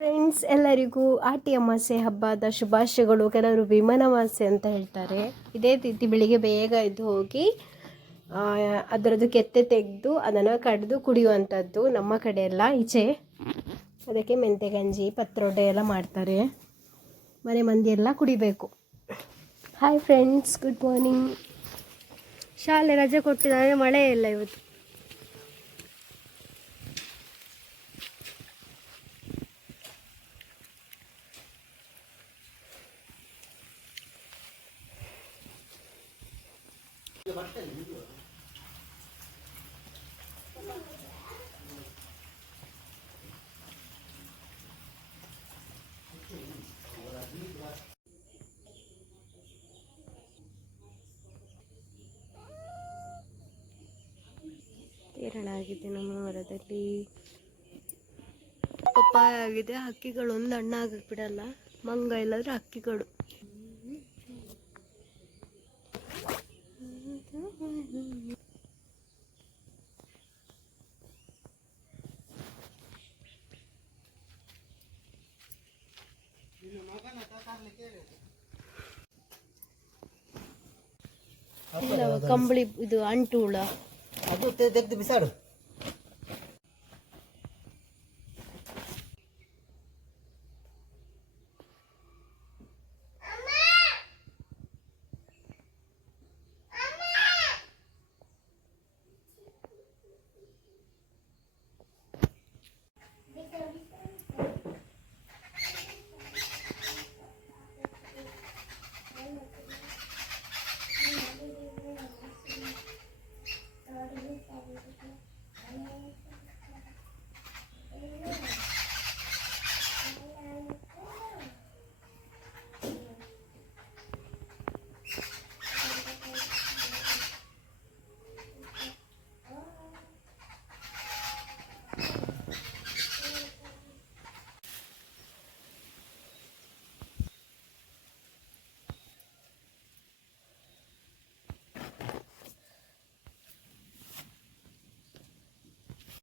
Friends, ಎಲ್ಲರಿಗೂ ಆಟಿ ಅಮಾವಾಸ್ಯೆ ಹಬ್ಬದ ಶುಭಾಶಯಗಳು. ಕೆಲವರು ವಿಮಾನಮಾಸೆ ಅಂತ ಹೇಳ್ತಾರೆ. ಇದೇ ರೀತಿ ಬೆಳಿಗ್ಗೆ ಬೇಗ ಎದ್ದು ಹೋಗಿ ಅದರದ್ದು ಕೆತ್ತೆ ತೆಗೆದು ಅದನ್ನು ಕಡಿದು ಕುಡಿಯುವಂಥದ್ದು ನಮ್ಮ ಕಡೆ ಎಲ್ಲ ಈಚೆ. ಅದಕ್ಕೆ ಮೆಂತೆ ಗಂಜಿ, ಪತ್ರೊಡೆ ಎಲ್ಲ ಮಾಡ್ತಾರೆ. ಮನೆ ಮಂದಿ ಎಲ್ಲ ಕುಡಿಬೇಕು. Hi friends, good morning. ಶಾಲೆ ರಜೆ ಕೊಟ್ಟಿದ್ದಾರೆ, ಮಳೆ ಇಲ್ಲ ಇವತ್ತು. ಕೇರಳ ಆಗಿದೆ ನಮ್ಮ ಮರದಲ್ಲಿ. ಪಪ್ಪಾಯ ಆಗಿದೆ. ಹಕ್ಕಿಗಳು ಒಂದು ಹಣ್ಣಾಗಕ್ಕೆ ಬಿಡಲ್ಲ. ಮಂಗ ಇಲ್ಲದ್ರೆ ಹಕ್ಕಿಗಳು. ಕಂಬಳಿ ಇದು ಅಂಟು ಹುಳ ಅದು ತೆಗೆದು ಬಿಸಾಡು.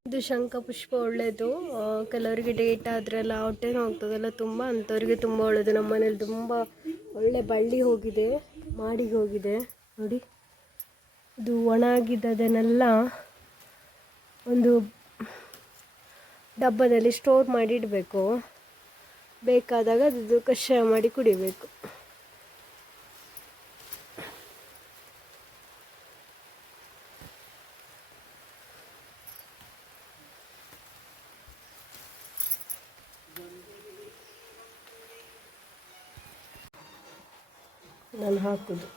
ಇದು ಶಂಖಪುಷ್ಪ ಒಳ್ಳೆಯದು. ಕೆಲವರಿಗೆ ಡೇಟ್ ಆದ್ರೆಲ್ಲ ಹೊಟ್ಟೆನೂ ಹೋಗ್ತದಲ್ಲ ತುಂಬ, ಅಂಥವ್ರಿಗೆ ತುಂಬ ಒಳ್ಳೆಯದು. ನಮ್ಮ ಮನೇಲಿ ತುಂಬ ಒಳ್ಳೆ ಬಳ್ಳಿ ಹೋಗಿದೆ, ಮಾಡಿಗೆ ಹೋಗಿದೆ ನೋಡಿ. ಇದು ಒಣಗಿದ್ದದನ್ನೆಲ್ಲ ಒಂದು ಡಬ್ಬದಲ್ಲಿ ಸ್ಟೋರ್ ಮಾಡಿ ಇಡಬೇಕು. ಬೇಕಾದಾಗ ಅದು ಕಷಾಯ ಮಾಡಿ ಕುಡಿಬೇಕು. ನಾನು ಹಾಕುದು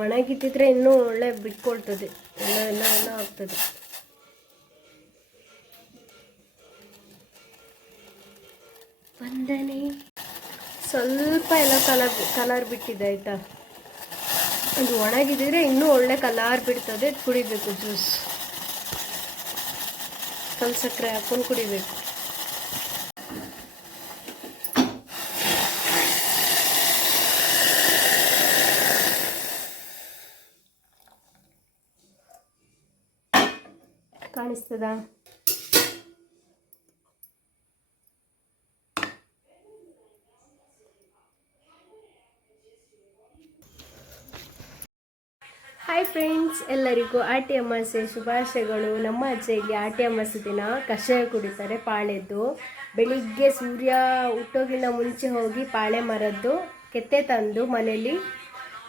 ಒಣಗಿದ್ದಿದ್ರೆ ಇನ್ನೂ ಒಳ್ಳೆ ಬಿಟ್ಕೊಳ್ತದೆ, ಎಲ್ಲ ಆಗ್ತದೆ. ಬಂದನೆ ಸ್ವಲ್ಪ ಎಲ್ಲ ಕಲರ್ ಬಿಟ್ಟಿದೆ ಆಯ್ತಾ. ಅದು ಒಣಗಿದ್ರೆ ಇನ್ನೂ ಒಳ್ಳೆ ಕಲರ್ ಬಿಡ್ತದೆ. ಕುಡಿಬೇಕು ಜ್ಯೂಸ್, ಕಲ್ ಸಕ್ಕರೆ ಹಾಕೊಂಡು ಕುಡಿಬೇಕು. ಕಾಣಿಸ್ತದ? ಹಾಯ್ ಫ್ರೆಂಡ್ಸ್, ಎಲ್ಲರಿಗೂ ಆಟಿ ಅಮಾವಾಸ್ಯೆ ಶುಭಾಶಯಗಳು. ನಮ್ಮ ಅಜ್ಜೆಯಲ್ಲಿ ಆಟಿ ಅಮಾವಾಸ್ಯೆ ದಿನ ಕಷಾಯ ಕುಡಿತಾರೆ ಪಾಳೆದ್ದು. ಬೆಳಿಗ್ಗೆ ಸೂರ್ಯ ಹುಟ್ಟೋಗಿನ ಮುಂಚೆ ಹೋಗಿ ಪಾಳೆ ಮರದ್ದು ಕೆತ್ತೆ ತಂದು ಮನೆಯಲ್ಲಿ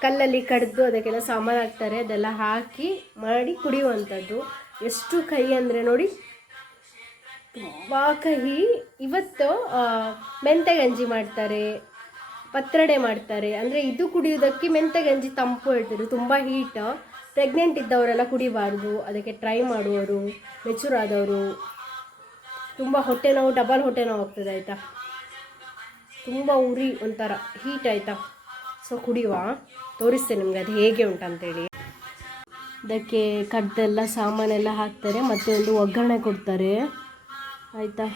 ಕಲ್ಲಲ್ಲಿ ಕಡಿದು ಅದಕ್ಕೆಲ್ಲ ಸಾಮಾನು ಹಾಕ್ತಾರೆ. ಅದೆಲ್ಲ ಹಾಕಿ ಮಾಡಿ ಕುಡಿಯುವಂಥದ್ದು. ಎಷ್ಟು ಕಹಿ ಅಂದರೆ ನೋಡಿ, ತುಂಬ ಕಹಿ. ಇವತ್ತು ಮೆಂತೆ ಗಂಜಿ ಮಾಡ್ತಾರೆ, ಪತ್ರೊಡೆ ಮಾಡ್ತಾರೆ. ಅಂದರೆ ಇದು ಕುಡಿಯೋದಕ್ಕೆ ಮೆಂತೆ ಗಂಜಿ ತಂಪು ಹೇಳ್ತಾರೆ, ತುಂಬ ಹೀಟ್. ಪ್ರೆಗ್ನೆಂಟ್ ಇದ್ದವರೆಲ್ಲ ಕುಡಿಬಾರ್ದು. ಅದಕ್ಕೆ ಟ್ರೈ ಮಾಡುವವರು, ಮೆಚೂರ್ ಆದವರು. ತುಂಬ ಹೊಟ್ಟೆ ನೋವು, ಡಬಲ್ ಹೊಟ್ಟೆ ನೋವು ಆಗ್ತದೆ ಆಯಿತಾ. ತುಂಬ ಉರಿ, ಒಂಥರ ಹೀಟ್ ಆಯಿತಾ. ಸೊ ಕುಡಿಯುವ, ತೋರಿಸ್ತೇನೆ ನಿಮಗೆ ಅದು ಹೇಗೆ ಉಂಟಂತೇಳಿ. ಅದಕ್ಕೆ ಕಡ್ದೆಲ್ಲ ಸಾಮಾನೆಲ್ಲ ಹಾಕ್ತಾರೆ, ಮತ್ತು ಒಂದು ಒಗ್ಗರಣೆ ಕೊಡ್ತಾರೆ ಆಯಿತಾ.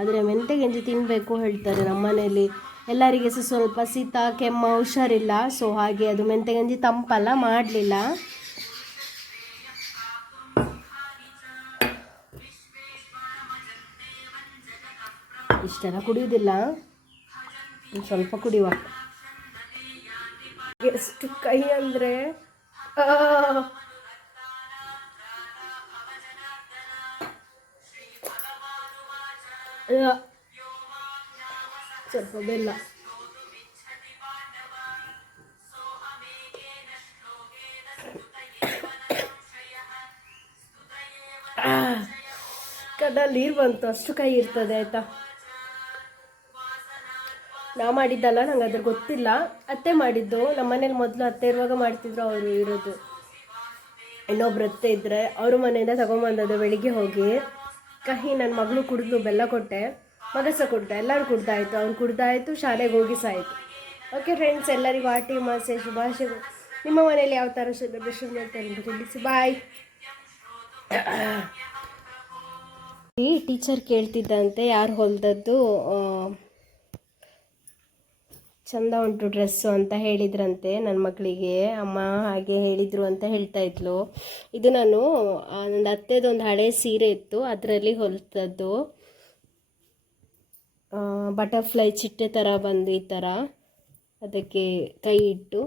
ಆದರೆ ಮೆಂತೆ ಗಂಜಿ ತಿನ್ನಬೇಕು ಹೇಳ್ತಾರೆ ನಮ್ಮ ಮನೆಯಲ್ಲಿ. ಎಲ್ಲರಿಗೆ ಸ್ವಲ್ಪ ಶೀತ ಕೆಮ್ಮು ಹುಷಾರಿಲ್ಲ. ಸೊ ಹಾಗೆ ಅದು ಮೆಂತೆ ಗಂಜಿ ತಂಪಲ್ಲ, ಮಾಡಲಿಲ್ಲ. ಇಷ್ಟೆಲ್ಲ ಕುಡಿಯೋದಿಲ್ಲ, ಒಂದು ಸ್ವಲ್ಪ ಕುಡಿಯುವ. ಎಷ್ಟು ಕೈ ಅಂದರೆ ಸ್ವಲ್ಪ ಬೆಲ್ಲ. ಕಣ್ಣಲ್ಲಿ ನೀರು ಬಂತು, ಅಷ್ಟು ಕೈ ಇರ್ತದೆ ಆಯಿತಾ. ನಾವು ಮಾಡಿದ್ದಲ್ಲ, ನಂಗೆ ಅದ್ರ ಗೊತ್ತಿಲ್ಲ. ಅತ್ತೆ ಮಾಡಿದ್ದು. ನಮ್ಮ ಮನೇಲಿ ಮೊದಲು ಅತ್ತೆ ಇರುವಾಗ ಮಾಡ್ತಿದ್ರು, ಅವರು ಇರೋದು. ಇನ್ನೊಬ್ರು ಅತ್ತೆ ಇದ್ದರೆ ಅವರು ಮನೆಯಿಂದ ತಗೊಂಬಂದದ್ದು ಬೆಳಿಗ್ಗೆ ಹೋಗಿ. ಕಹಿ ನನ್ನ ಮಗಳು ಕುಡಿದು, ಬೆಲ್ಲ ಕೊಟ್ಟೆ, ಮಗ ಸಹ ಕುಡ್ದ, ಎಲ್ಲರೂ ಕುಡ್ದಾಯಿತು. ಅವ್ರು ಕುಡ್ದಾಯಿತು, ಶಾಲೆಗೆ ಹೋಗಿ ಸಾಯಿತು. ಓಕೆ ಫ್ರೆಂಡ್ಸ್, ಎಲ್ಲರಿಗೂ ಆಟಿ ಅಮಾವಾಸ್ಯೆ ಶುಭಾಶಯಗಳು. ನಿಮ್ಮ ಮನೇಲಿ ಯಾವ ಥರ ಸೆಲೆಬ್ರೇಷನ್ ಮಾಡ್ತಾರೆ ಅಂತ ತಿಳಿಸಿ. ಬಾಯ್. ಈ ಟೀಚರ್ ಕೇಳ್ತಿದ್ದಂತೆ ಯಾರು ಹೊಲ್ದದ್ದು ಚಂದ ಉಂಟು ಡ್ರೆಸ್ಸು ಅಂತ ಹೇಳಿದ್ರಂತೆ ನನ್ನ ಮಕ್ಕಳಿಗೆ. ಅಮ್ಮ ಹಾಗೆ ಹೇಳಿದರು ಅಂತ ಹೇಳ್ತಾ ಇದ್ಲು. ಇದು ನಾನು ನನ್ನ ಅತ್ತೆದೊಂದು ಹಳೆ ಸೀರೆ ಇತ್ತು, ಅದರಲ್ಲಿ ಹೊಲ್ತದ್ದು. ಬಟರ್ಫ್ಲೈ ಚಿಟ್ಟೆ ಥರ ಬಂದು ಈ ಥರ ಅದಕ್ಕೆ ಕೈ ಇಟ್ಟು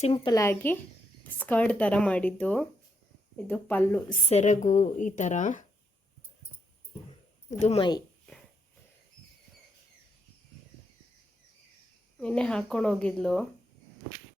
ಸಿಂಪಲಾಗಿ ಸ್ಕರ್ಟ್ ಥರ ಮಾಡಿದ್ದು. ಇದು ಪಲ್ಲು, ಸೆರಗು ಈ ಥರ. ಇದು ಮೈ. ನಿನ್ನೆ ಹಾಕ್ಕೊಂಡು ಹೋಗಿದ್ಲು.